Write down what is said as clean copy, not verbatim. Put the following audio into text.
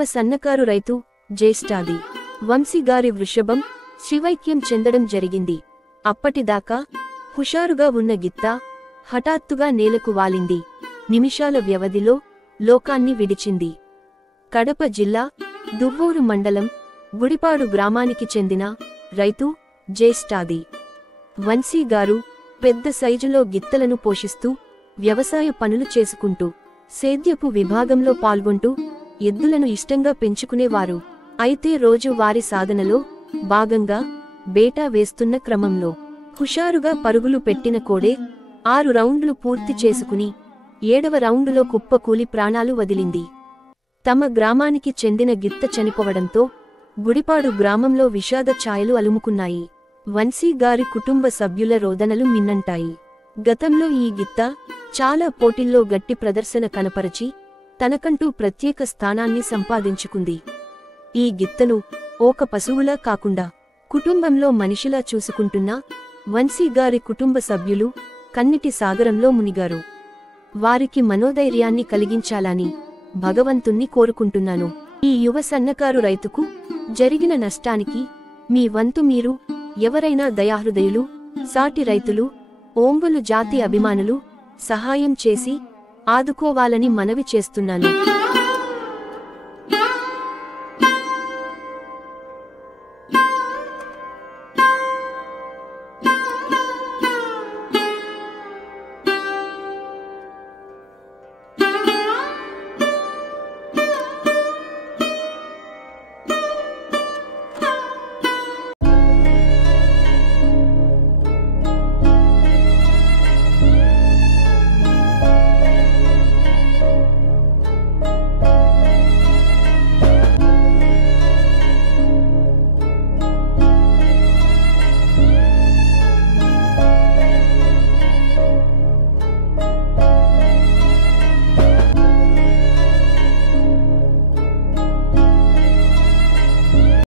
యువ సన్నకారు రైతు జ్యేష్ఠాది వంశీగారి వృషభం శివైక్యం చెందడం జరిగింది. అప్పటిదాకా హుషారుగా ఉన్న గిత్త హఠాత్తుగా నేలకు వాలింది. నిమిషాల వ్యవధిలో లోకాన్ని విడిచింది. కడప జిల్లా దువ్వూరు మండలం గుడిపాడు గ్రామానికి చెందిన రైతు జ్యేష్ఠాది వంశీగారు పెద్ద సైజులో గిత్తలను పోషిస్తూ వ్యవసాయ పనులు చేసుకుంటూ సేద్యపు విభాగంలో పాల్గొంటూ ఎద్దులను ఇష్టంగా పెంచుకునేవారు. అయితే రోజు వారి సాధనలో భాగంగా బేటా వేస్తున్న క్రమంలో హుషారుగా పరుగులు పెట్టిన కోడే 6 రౌండ్లు పూర్తి చేసుకుని 7వ రౌండులో కుప్పకూలి ప్రాణాలు వదిలింది. తమ గ్రామానికి చెందిన గిత్త చనిపోవడంతో గుడిపాడు గ్రామంలో విషాద ఛాయలు అలుముకున్నాయి. వంశీగారి కుటుంబ సభ్యుల రోదనలు మిన్నంటాయి. గతంలో ఈ గిత్త చాలా పోటీల్లో గట్టి ప్రదర్శన కనపరచి తనకంటూ ప్రత్యేక స్థానాన్ని సంపాదించుకుంది. ఈ గిత్తను ఒక పశువులా కాకుండా కుటుంబంలో మనిషిలా చూసుకుంటున్న వంశీగారి కుటుంబ సభ్యులు కన్నిటి సాగరంలో మునిగారు. వారికి మనోధైర్యాన్ని కలిగించాలని భగవంతుణ్ణి కోరుకుంటున్నాను. ఈ యువ సన్నకారు రైతుకు జరిగిన నష్టానికి మీ వంతు మీరు ఎవరైనా దయాహృదయులు, సాటి రైతులు, ఓంగోలు జాతి అభిమానులు సహాయం చేసి ఆదుకోవాలని మనవి చేస్తున్నాను.